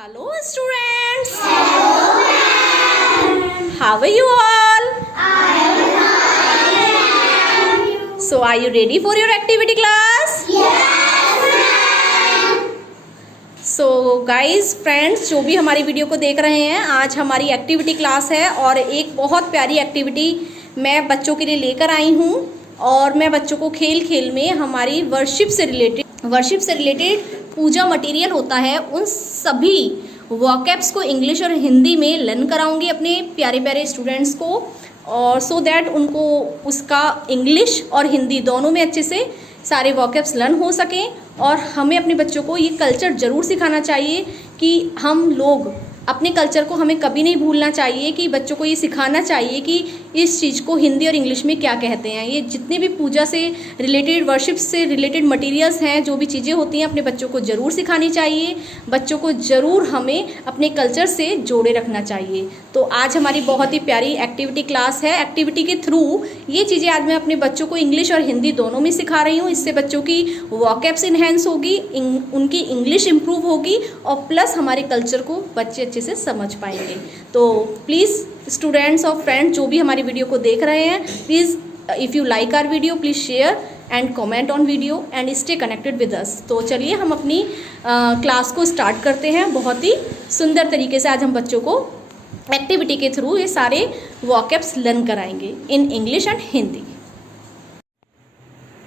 Hello students. Hello ma'am. How are you all? I am fine. So are you ready for your activity class? Yes ma'am. So guys, friends, जो भी हमारी video को देख रहे हैं, आज हमारी एक्टिविटी क्लास है और एक बहुत प्यारी एक्टिविटी मैं बच्चों के लिए लेकर आई हूँ। और मैं बच्चों को खेल खेल में हमारी वर्शिप से रिलेटेड पूजा मटेरियल होता है, उन सभी वोकैब्स को इंग्लिश और हिंदी में लर्न कराऊंगी अपने प्यारे प्यारे स्टूडेंट्स को, और सो दैट उनको उसका इंग्लिश और हिंदी दोनों में अच्छे से सारे वोकैब्स लर्न हो सकें। और हमें अपने बच्चों को ये कल्चर ज़रूर सिखाना चाहिए कि हम लोग अपने कल्चर को हमें कभी नहीं भूलना चाहिए, कि बच्चों को ये सिखाना चाहिए कि इस चीज़ को हिंदी और इंग्लिश में क्या कहते हैं। ये जितने भी पूजा से रिलेटेड, वर्शिप से रिलेटेड मटेरियल्स हैं, जो भी चीज़ें होती हैं, अपने बच्चों को ज़रूर सिखानी चाहिए। बच्चों को ज़रूर हमें अपने कल्चर से जोड़े रखना चाहिए। तो आज हमारी बहुत ही प्यारी एक्टिविटी क्लास है। एक्टिविटी के थ्रू ये चीज़ें आज मैं अपने बच्चों को इंग्लिश और हिंदी दोनों में सिखा रही हूँ। इससे बच्चों की वोकैब्स इन्हेंस होगी, उनकी इंग्लिश इम्प्रूव होगी और प्लस हमारे कल्चर को बच्चे अच्छे से समझ पाएंगे। तो प्लीज़ स्टूडेंट्स और फ्रेंड्स जो भी हमारी वीडियो को देख रहे हैं, please if you like our video please share and comment on video and stay connected with us. तो चलिए हम अपनी क्लास को स्टार्ट करते हैं। बहुत ही सुंदर तरीके से आज हम बच्चों को एक्टिविटी के थ्रू ये सारे वोकैब्स लर्न कराएंगे in English and Hindi.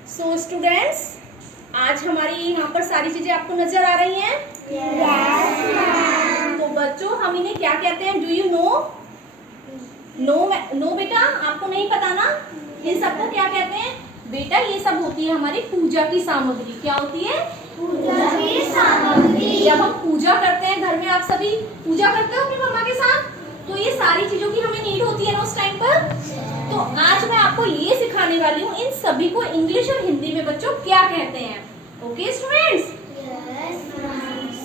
So students, आज हमारी यहाँ पर सारी चीज़ें आपको नज़र आ रही हैं? Yes, ma'am. तो बच्चों, हम इन्हें क्या कहते हैं? Do you know? नो बेटा, आपको नहीं पता ना? इन सबको क्या कहते हैं बेटा? ये सब होती है हमारी पूजा की सामग्री। क्या होती है? पूजा की सामग्री। जब हम पूजा करते हैं घर में, आप सभी पूजा करते हो अपनी मम्मा के साथ, तो ये सारी चीजों की हमें नीड होती है ना उस टाइम पर। तो आज मैं आपको ये सिखाने वाली हूँ, इन सभी को इंग्लिश और हिंदी में बच्चों क्या कहते हैं। Okay students?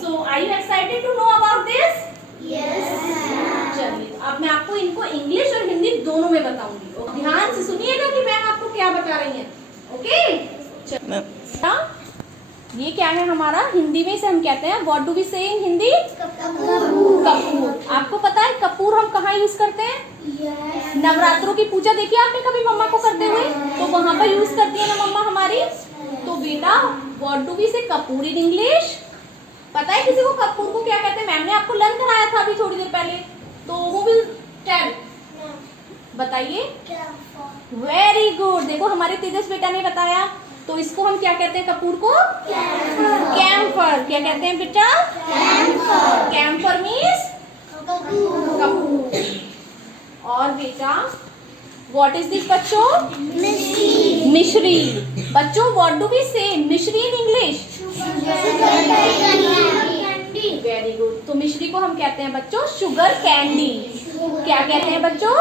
So are you excited to know about this? चलिए, अब मैं आपको इनको इंग्लिश और हिंदी दोनों में बताऊंगी। ध्यान से सुनिएगा कि मैम आपको क्या बता रही है। ओके? ये क्या है हमारा? हिंदी में इसे हम कहते हैं, व्हाट डू वी से इन हिंदी? कपूर। आपको पता है कपूर हम कहाँ यूज करते हैं? नवरात्रों की पूजा देखिए आपने कभी मम्मा को करते हुए, तो वहां पर यूज करती है ना मम्मा हमारी। तो बेटा, व्हाट डू वी से कपूर इन इंग्लिश? पता है किसी को कपूर को क्या कहते हैं? मैम ने आपको लर्न कराया था अभी थोड़ी देर पहले, तो वो भी टेल बताइए। Very good. देखो हमारे तेजस बेटा ने बताया। तो इसको हम क्या कहते हैं कपूर को? कैम्फर। क्या कहते हैं बेटा? कैम्फर मीन्स कपूर। और बेटा, व्हाट इज दिस बच्चों? मिश्री। बच्चों, व्हाट डू वी से मिश्री इन इंग्लिश? Very good. तो मिश्री को हम कहते हैं बच्चों शुगर कैंडी। क्या कहते हैं बच्चों?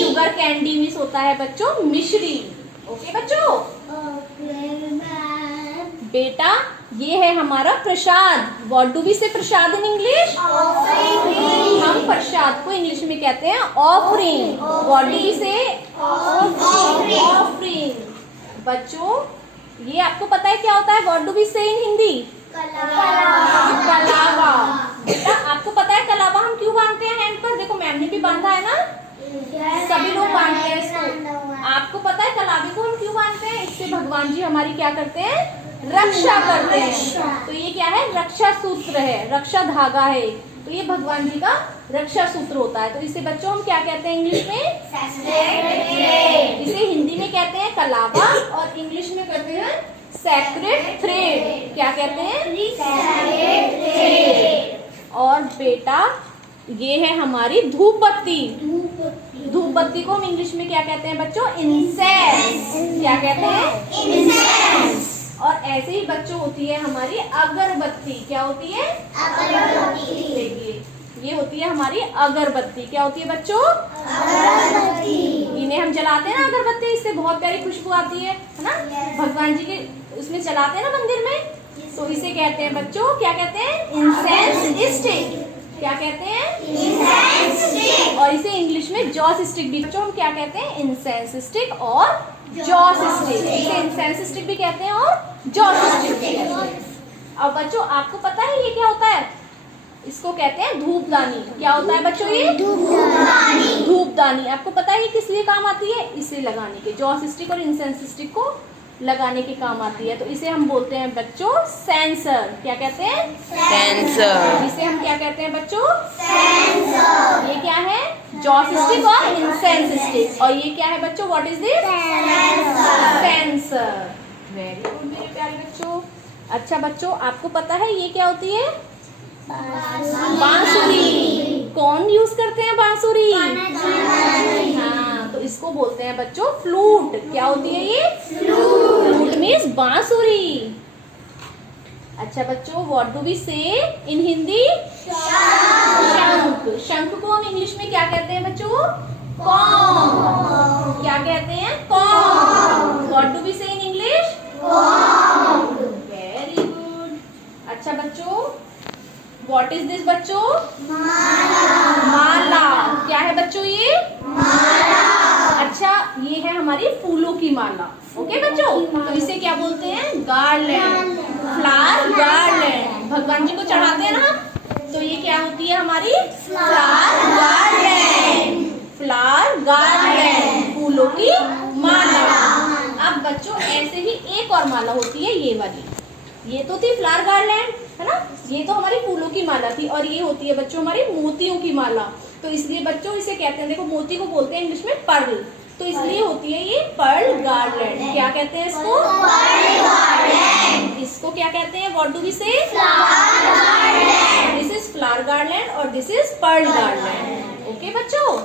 शुगर कैंडी मीन्स होता है बच्चों मिश्री। ओके बच्चों? बेटा, ये है हमारा प्रसाद। व्हाट डू वी से प्रसाद इन इंग्लिश? हम प्रसाद को इंग्लिश में कहते हैं ऑफरिंग। व्हाट डू वी से? ऑफरिंग। बच्चों, ये आपको पता है क्या होता है? व्हाट डू वी से इन हिंदी? कलावा। बेटा, आपको पता है कलावा हम क्यों बांधते हैं हैंड पर? देखो मैम ने भी बांधा है ना, सभी लोग बांधते हैं इसको। आपको पता है कलावे को हम क्यों बांधते हैं? इससे भगवान जी हमारी क्या करते हैं? रक्षा करते हैं। तो ये क्या है? रक्षा सूत्र है, रक्षा धागा है। तो ये भगवान जी का रक्षा सूत्र होता है। तो इसे बच्चों हम क्या कहते हैं इंग्लिश में? इसे हिंदी में कहते हैं कलावा और इंग्लिश में कहते हैं सैक्रेड थ्रेड। क्या कहते हैं? Sacred thread. और बेटा, ये है हमारी धूप बत्ती। धूप बत्ती को हम इंग्लिश में क्या कहते हैं बच्चों? इंसेंस। क्या कहते हैं? इंसेंस। और ऐसे ही बच्चों होती है हमारी अगरबत्ती। क्या होती है? अगरबत्ती। देखिए, ये होती है हमारी अगरबत्ती। क्या होती है बच्चों? अगरबत्ती। इन्हें हम जलाते हैं ना अगरबत्ती, इससे बहुत प्यारी खुशबू आती है ना? भगवान जी के उसमें जलाते हैं ना मंदिर में, तो इसे कहते हैं बच्चों, क्या कहते हैं? Incense stick. क्या कहते हैं? Incense stick. और इसे इंग्लिश में जॉस स्टिक भी बच्चों हम क्या कहते हैं? इंसेंस स्टिक और जॉस स्टिक। इसे इंसेंस स्टिक भी कहते हैं और जॉस स्टिक भी कहते हैं। अब बच्चों आपको पता है ये क्या होता है? इसको कहते हैं धूपदानी। क्या होता है बच्चों ये? धूपदानी। धूपदानी आपको पता है ये किस लिए काम आती है? इसे लगाने के, जॉस स्टिक और इंसेंस स्टिक को लगाने के काम आती है। तो इसे हम बोलते हैं बच्चों सेंसर। क्या कहते हैं? सेंसर। इसे हम क्या कहते हैं बच्चों? सेंसर। ये क्या है? जॉस स्टिक और इंसेंस स्टिक। और ये क्या है बच्चों? What is this? Sensor. Very good मेरे प्यारे बच्चों। अच्छा बच्चों आपको पता है ये क्या होती है? बांसुरी। कौन यूज करते हैं बांसुरी? हाँ, तो इसको बोलते हैं बच्चों फ्लूट। क्या होती है ये? फ्लूट मीन्स बांसुरी। अच्छा बच्चों व्हाट डू वी से इन हिंदी? शंख। शंख को हम इंग्लिश में क्या कहते हैं बच्चों? कॉन्ग। क्या कहते हैं? Kong. What do we say in English? Kong. Very good. अच्छा बच्चों व्हाट इज दिस बच्चों? माला। माला। क्या है बच्चों ये? माला। अच्छा ये है हमारी फूलों की माला। ओके बच्चों, तो इसे क्या बोलते हैं? गार्लैंड। Flower garland. भगवान जी को चढ़ाते हैं ना, तो ये क्या होती है हमारी? Flower garland. फ्लावर गार्लैंड, फूलों की माला। अब बच्चों ऐसे ही एक और माला होती है ये वाली। ये तो थी फ्लावर गार्लैंड है ना, ये तो हमारी फूलों की माला थी। और ये होती है बच्चों हमारी मोतियों की माला। तो इसलिए बच्चों इसे कहते हैं, देखो मोती को बोलते हैं इंग्लिश में पर्ल, तो इसलिए होती है ये पर्ल गार्लैंड। क्या कहते हैं इसको? Pearl garland. इसको क्या कहते हैं? What do we say? Flower garland. This is flower garland और this is pearl garland. Okay बच्चों,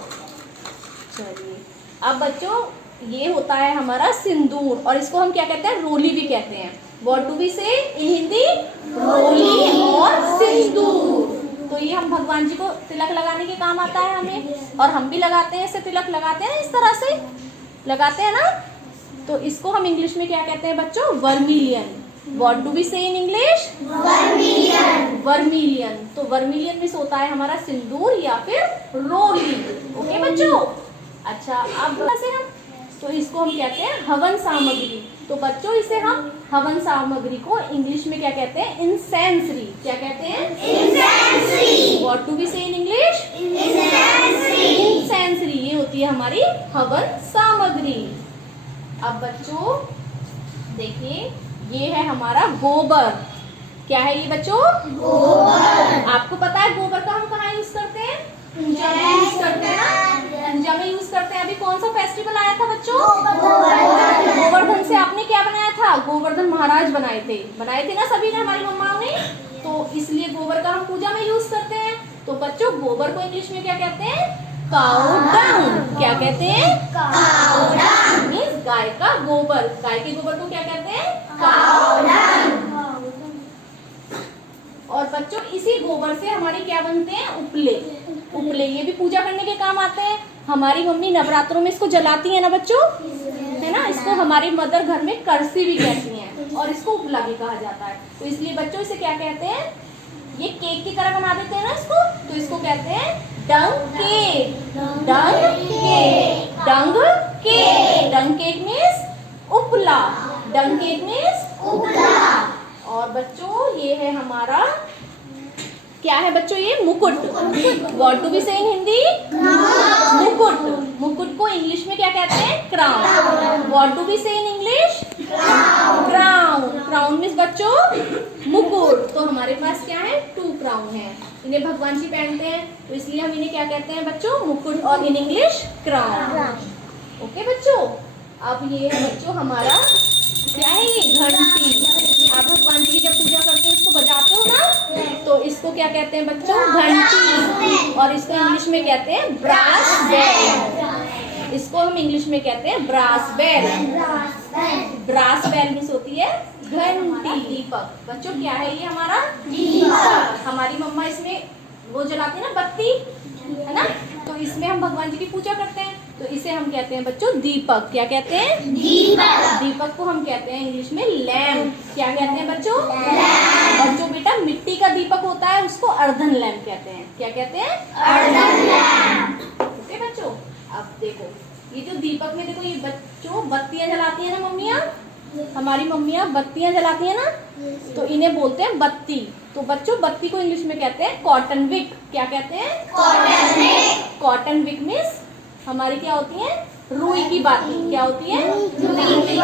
चलिए अब बच्चों ये होता है हमारा सिंदूर, और इसको हम क्या कहते हैं? रोली भी कहते हैं। What do we say in Hindi? रोली और सिंदूर। तो ये हम भगवान जी को तिलक लगाने के काम आता है हमें, और हम भी लगाते हैं इसे, तिलक लगाते हैं इस तरह से लगाते हैं ना। तो इसको हम इंग्लिश में क्या कहते हैं बच्चों? Vermilion. What do we say in English? Vermilion. Vermilion. तो वर्मिलियन मिस होता है हमारा सिंदूर या फिर रोली। ओके बच्चों। अच्छा अब से हम तो इसको हम कहते हैं हवन सामग्री। तो बच्चों इसे हम हवन सामग्री को इंग्लिश में क्या कहते हैं? इंसेंसरी। क्या कहते हैं? इंसेंसरी। What do we say in English? इंसेंसरी। इंसेंसरी ये होती है हमारी हवन सामग्री। अब बच्चों देखिए ये है हमारा गोबर। क्या है ये बच्चों? गोबर। आपको पता है गोबर का हम कहाँ यूज करते हैं? पूजा में यूज करते हैं ना, पूजा में यूज करते हैं। अभी कौन सा फेस्टिवल आया था बच्चों? गोवर्धन से आपने क्या बनाया था? गोवर्धन महाराज बनाए थे ना सभी ने, हमारी मम्माओं ने। तो इसलिए गोबर का हम पूजा में यूज करते हैं। तो बच्चों गोबर को इंग्लिश में क्या कहते हैं? Cow dung. क्या कहते हैं? काउ डंग मींस गाय का गोबर। गाय के गोबर को क्या कहते हैं? Cow dung. और बच्चों इसी गोबर से हमारे क्या बनते हैं? उपले। उपले ये भी पूजा करने के काम आते हैं। हमारी मम्मी नवरात्रों में इसको जलाती है ना बच्चों, है ना। इसको हमारी मदर घर में करसी भी कहती हैं, और इसको उपला भी कहा जाता है। तो इसलिए बच्चों इसे क्या कहते हैं? ये केक की तरह बना देते हैं ना इसको, तो इसको कहते हैं डंग केक। डंग केक। डंग केक। डंग केक मीन्स उपला। डंग केक मीन्स उपला। और बच्चों ये है हमारा क्या है बच्चों? ये मुकुट। व्हाट डू वी से इन हिंदी? मुकुट। मुकुट को इंग्लिश में क्या कहते हैं? Crown. What do we say in English? Crown. Crown means बच्चों मुकुट। तो हमारे पास क्या है? 2 क्राउन है। इन्हें भगवान जी पहनते हैं, तो इसलिए हम इन्हें क्या कहते हैं बच्चों? मुकुट, और इन इंग्लिश क्राउन। ओके बच्चों। अब ये है बच्चों हमारा क्या है? ये घंटी। आप भगवान जी की जब पूजा करते हो इसको बजाते हो ना, तो इसको क्या कहते हैं बच्चों? घंटी। और इसको इंग्लिश में कहते हैं ब्रास बेल। इसको हम इंग्लिश में कहते हैं brass bell. Brass bell means होती है घंटी। दीपक। बच्चों क्या है ये? हमारा दीपक। हमारी मम्मा इसमें वो जलाती है ना बत्ती, है ना, तो इसमें हम भगवान जी की पूजा करते हैं, तो इसे हम कहते हैं बच्चों दीपक। क्या कहते हैं? दीपक। दीपक को हम कहते हैं इंग्लिश में लैम्प। क्या कहते हैं बच्चों? लैम्प। और जो बेटा मिट्टी का दीपक होता है उसको अर्धन लैम्प कहते हैं। क्या कहते हैं? Earthen lamp. ओके बच्चों। अब देखो ये जो दीपक में देखो ये बच्चों बत्तियां जलाती है ना मम्मियाँ, हमारी मम्मियाँ बत्तियाँ जलाती हैं ना, तो इन्हें बोलते हैं बत्ती। तो बच्चों बत्ती को इंग्लिश में कहते हैं कॉटन विक। क्या कहते हैं? Cotton wick. Cotton wick means हमारी क्या होती है? रुई की बाती। क्या होती है? रुई की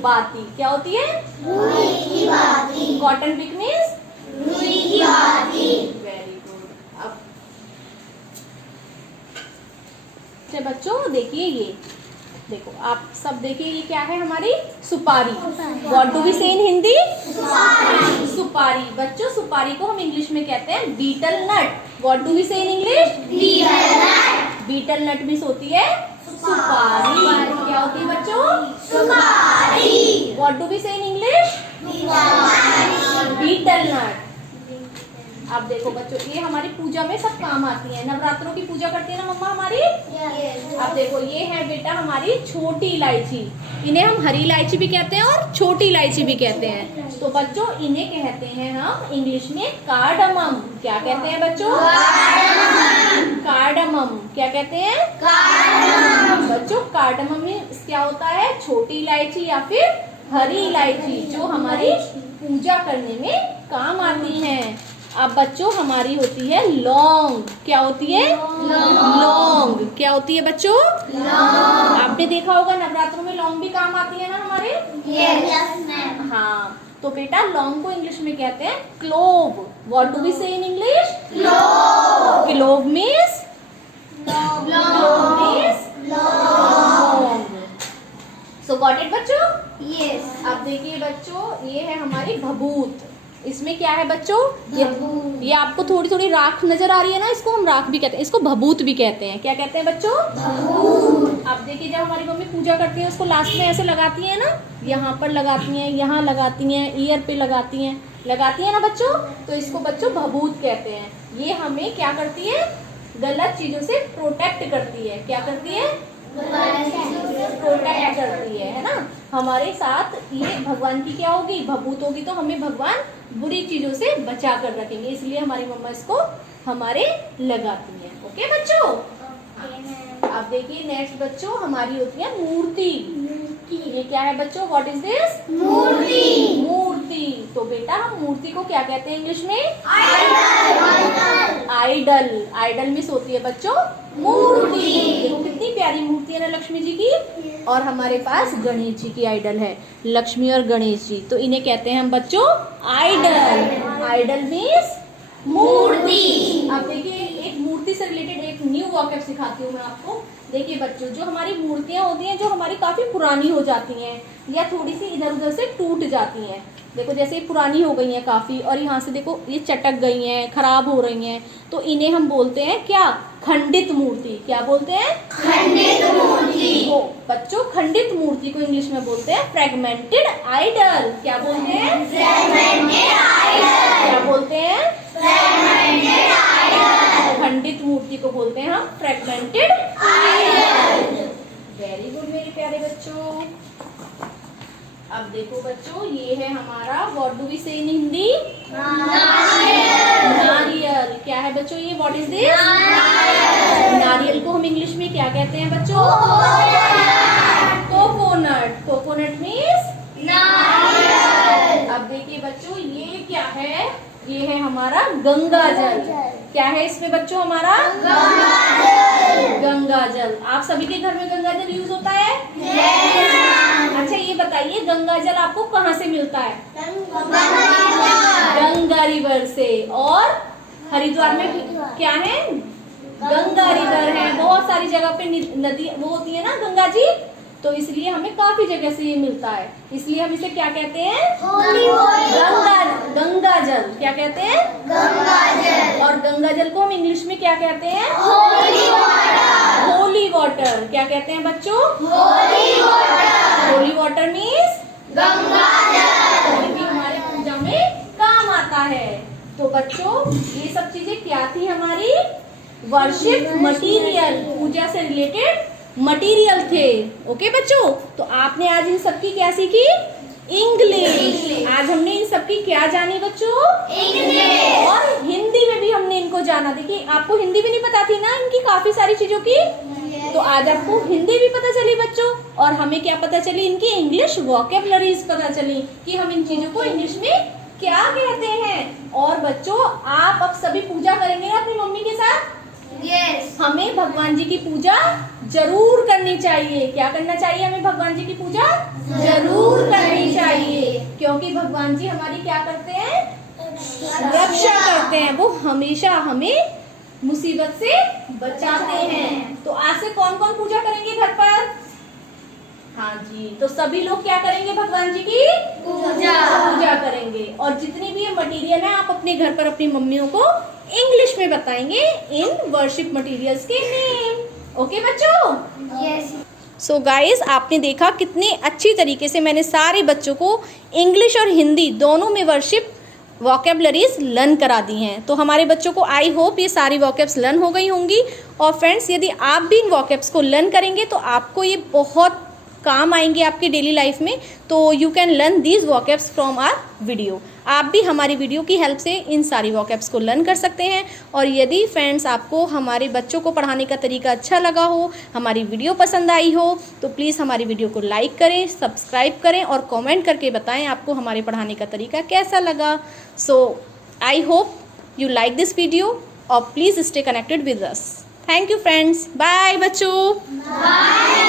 बाती। क्या होती है? रुई की बाती। कॉटन विक मीन्स रुई की बाती। Very good. अब बच्चों देखिए, ये देखो, आप सब देखिए, ये क्या है? हमारी सुपारी। व्हाट डू वी से इन हिंदी? सुपारी। बच्चों सुपारी को हम इंग्लिश में कहते हैं betel nut. What do we say in English? Betel nut. Betel nut means होती है सुपारी। क्या होती है बच्चों? सुपारी। What do we say in English? Betel नट। अब देखो बच्चों, ये हमारी पूजा में सब काम आती है। नवरात्रों की पूजा करती है ना मम्मा हमारी। अब देखो, ये है बेटा हमारी छोटी इलायची। इन्हें हम हरी इलायची भी कहते हैं और छोटी इलायची भी कहते हैं। तो बच्चों इन्हें कहते हैं हम इंग्लिश में कार्डमम। क्या कहते हैं बच्चों? कार्डमम। क्या कहते हैं? कार्डमम। बच्चों कार्डमम में क्या होता है? छोटी इलायची या फिर हरी इलायची, जो हमारी पूजा करने में काम आती है। अब बच्चों हमारी होती है लौंग। क्या होती है? लौंग। क्या होती है बच्चों? लौंग। आपने देखा होगा नवरात्रों में लौंग भी काम आती है ना हमारे। yes, हाँ, तो बेटा लौंग को इंग्लिश में कहते हैं clove. What do we say in English? Clove. Clove means लौंग। सो गॉट इट बच्चों? यस। अब देखिए बच्चों, ये है हमारी भभूत। इसमें क्या है बच्चों? ये आपको थोड़ी थोड़ी राख नजर आ रही है ना, इसको हम राख भी कहते हैं, इसको भभूत भी कहते हैं। क्या कहते हैं बच्चों? भभूत। अब देखिए, जब हमारी मम्मी पूजा करती है उसको लास्ट में ऐसे लगाती है ना, यहाँ पर लगाती हैं, यहाँ लगाती हैं, ईयर पे लगाती हैं ना बच्चों, तो इसको बच्चों भभूत कहते हैं। ये हमें क्या करती है? गलत चीजों से प्रोटेक्ट करती है। क्या करती है? प्रोटेक्ट करती है ना। हमारे साथ ये भगवान की क्या होगी? भभूत होगी, तो हमें भगवान बुरी चीजों से बचा कर रखेंगे, इसलिए हमारी मम्मा इसको हमारे लगाती है। ओके बच्चों? अब देखिए नेक्स्ट बच्चों, हमारी होती है मूर्ति। ये क्या है बच्चों? What is this? मूर्ति। मूर्ति। तो बेटा हम मूर्ति को क्या कहते हैं इंग्लिश में? आइडल। आइडल। आइडल मीन्स होती है बच्चों मूर्ति। देखो कितनी प्यारी मूर्ति है ना लक्ष्मी जी की। और हमारे पास गणेश जी की आइडल है, लक्ष्मी और गणेश जी। तो इन्हें कहते हैं हम बच्चों आइडल। आइडल मीन्स मूर्ति। अब देखिए, एक मूर्ति से रिलेटेड एक न्यू वॉकअप सिखाती हूँ मैं आपको। देखिए बच्चों, जो हमारी मूर्तियाँ होती हैं, जो हमारी काफी पुरानी हो जाती हैं या थोड़ी सी इधर उधर से टूट जाती हैं। देखो जैसे पुरानी हो गई हैं काफी, और यहाँ से देखो ये चटक गई हैं, खराब हो रही हैं, तो इन्हें हम बोलते हैं क्या? खंडित मूर्ति। क्या बोलते हैं? खंडित मूर्ति। तो बच्चों खंडित मूर्ति को इंग्लिश में बोलते हैं फ्रेगमेंटेड आइडल। क्या बोलते हैं? Fragmented idol. क्या बोलते हैं? Fragmented idol. खंडित मूर्ति को बोलते हैं हम फ्रेगमेंटेड आइडल। वेरी गुड मेरे प्यारे बच्चों। अब देखो बच्चों, ये है हमारा व्हाट डू वी से इन हिंदी? नारियल। नारियल। क्या है बच्चों ये? What is this? नारियल को हम इंग्लिश में क्या कहते हैं बच्चों? कोकोनट। कोकोनट मीन्स नारियल। अब देखिए बच्चों, ये क्या है? ये है हमारा गंगा जल। क्या है इसमें बच्चों हमारा? गंगा जल। गंगा जल। आप सभी के घर में गंगा जल यूज होता है? अच्छा ये बताइए, गंगा जल आपको कहाँ से मिलता है? गंगा रिवर से। और हरिद्वार में क्या है? गंगा रिवर है। बहुत सारी जगह पे नदी वो होती है ना गंगा जी, तो इसलिए हमें काफी जगह से ये मिलता है। इसलिए हम इसे क्या कहते हैं? गंगा जल। क्या कहते हैं? गंगा जल। और गंगा जल को हम इंग्लिश में क्या कहते हैं? Holy water. Holy water. क्या कहते हैं बच्चों? Holy water. Holy water means Ganga जल। ये भी हमारे पूजा में काम आता है। तो बच्चों ये सब चीजें क्या थी? हमारी वर्शिप मटीरियल, पूजा से रिलेटेड मटीरियल थे। ओके बच्चों, तो आपने आज इन सबकी क्या सीखी? इंग्लिश। आज हमने इन सबकी क्या जानी बच्चों? इंग्लिश। और हिंदी में भी हमने इनको जाना। देखिए आपको हिंदी भी नहीं पता थी ना इनकी काफी सारी चीजों की। तो आज आपको हिंदी भी पता चली बच्चों, और हमें क्या पता चली, इनकी इंग्लिश वोकेबलरीज पता चली कि हम इन चीजों को इंग्लिश में क्या कहते हैं। और बच्चों आप अब सभी पूजा करेंगे ना अपनी मम्मी के साथ? यस। हमें भगवान जी की पूजा जरूर करनी चाहिए। क्या करना चाहिए हमें? भगवान जी की पूजा जरूर करनी चाहिए, क्योंकि भगवान जी हमारी क्या करते हैं? रक्षा करते हैं। वो हमेशा हमें मुसीबत से बचाते हैं। तो आज से कौन कौन पूजा करेंगे घर पर? हाँ जी, तो सभी लोग क्या करेंगे? भगवान जी की पूजा करेंगे। और जितनी भी ये मटेरियल है आप अपने घर पर अपनी मम्मियों को इंग्लिश में बताएंगे इन वर्शिप मटेरियल्स के नेम। ओके बच्चों? यस। सो गाइस, आपने देखा कितनी अच्छी तरीके से मैंने सारे बच्चों को इंग्लिश और हिंदी दोनों में वर्शिप वोकेबलरीज लर्न करा दी हैं। तो हमारे बच्चों को आई होप ये सारी वोकेब्स लर्न हो गई होंगी। और फ्रेंड्स, यदि आप भी इन वोकेब्स को लर्न करेंगे तो आपको ये बहुत काम आएंगे आपकी डेली लाइफ में। तो you can learn these vocabs from our video. आप भी हमारी वीडियो की हेल्प से इन सारी वोकेब्स को लर्न कर सकते हैं। और यदि फ्रेंड्स आपको हमारे बच्चों को पढ़ाने का तरीका अच्छा लगा हो, हमारी वीडियो पसंद आई हो, तो प्लीज़ हमारी वीडियो को लाइक करें, सब्सक्राइब करें और कमेंट करके बताएं आपको हमारे पढ़ाने का तरीका कैसा लगा। So I hope you like this video और please stay connected with us. Thank you friends. Bye बच्चों। बाय।